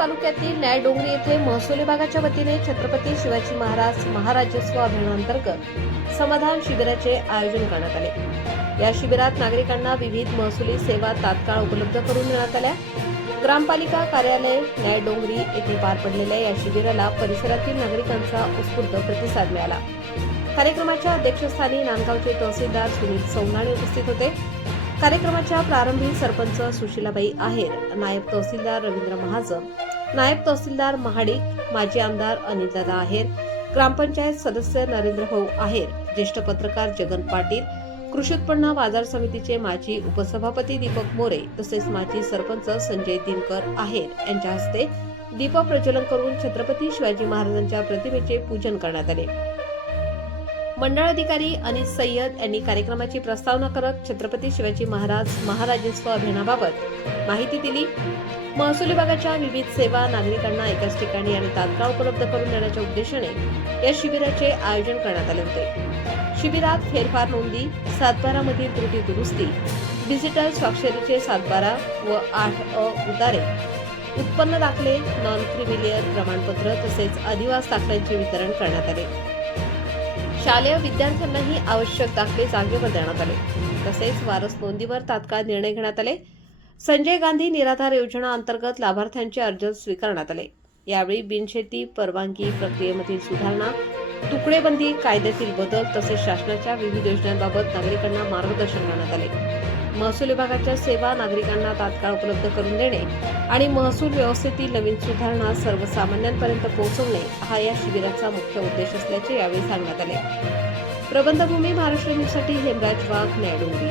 तालुक्यातील न्यायडोंगरी येथे महसूल विभागाच्या वतीने छत्रपती शिवाजी महाराज महाराजस्व अभियानांतर्गत समाधान शिबिराचे आयोजन करण्यात आले। या शिबिरात नागरिकांना विविध महसुली सेवा तात्काळ उपलब्ध करून देण्यात आल्या। ग्रामपालिका कार्यालय न्यायडोंगरी येथे पार पडलेल्या या शिबिराला परिसरातील नागरिकांचा उत्स्फूर्त प्रतिसाद मिळाला। कार्यक्रमाच्या अध्यक्षस्थानी नांदगावचे तहसीलदार सुनील सौनाणे उपस्थित होते। कार्यक्रमाच्या प्रारंभी सरपंच सुशीलाबाई आहेर, नायब तहसीलदार रवींद्र महाजन, नायब तहसीलदार महाडिक, माजी आमदार अनिलदादा आहेर, ग्रामपंचायत सदस्य नरेंद्र भाऊ आहेर, ज्येष्ठ पत्रकार जगन पाटील, कृषी उत्पन्न बाजार समितीचे माजी उपसभापती दीपक मोरे तसेच माजी सरपंच संजय दिनकर आहेर यांच्या हस्ते दीप प्रज्वलन करून छत्रपती शिवाजी महाराजांच्या प्रतिमेचे पूजन करण्यात आले। मंडळ अधिकारी अनिस सय्यद यांनी कार्यक्रमाची प्रस्तावना करत छत्रपती शिवाजी महाराज महाराजस्व अभियानाबाबत माहिती दिली। महसूल विभागाच्या विविध सेवा नागरिकांना एकाच ठिकाणी आणि तात्काळ उपलब्ध करून देण्याच्या उद्देशाने या शिबिराचे आयोजन करण्यात आले होते। शिबिरात फेरफार नोंदी, 7/12 मधील त्रुटी दुरुस्ती, डिजिटल स्वाक्षरीचे 7/12 व 8अ उतारे, उत्पन्न दाखले, नॉन क्रिमिलियर प्रमाणपत्र तसेच अधिवास दाखल्यांचे वितरण करण्यात आले। शालेय विद्यार्थ्यांनाही आवश्यक दाखले जागेवर देण्यात आले। तसेच वारस नोंदीवर तात्काळ निर्णय घेण्यात आले। संजय गांधी निराधार योजना अंतर्गत लाभार्थ्यांचे अर्ज स्वीकारण्यात आले। यावेळी बिनशेती परवानगी प्रक्रियेमधील सुधारणा, तुकडेबंदी कायद्यातील बदल तसेच शासनाच्या विविध योजनांबाबत नागरिकांना मार्गदर्शन करण्यात आले। महसूल विभागाच्या सेवा नागरिकांना तात्काळ उपलब्ध करून देणे आणि महसूल व्यवस्थेतील नवीन सुधारणा सर्वसामान्यांपर्यंत पोहोचवणे हा या शिबिराचा मुख्य उद्देश असल्याचे यावेळी सांगण्यात आले। प्रबंधभूमी महाराष्ट्र न्यूजसाठी हेमराज वाघ, न्यायडोंगरी।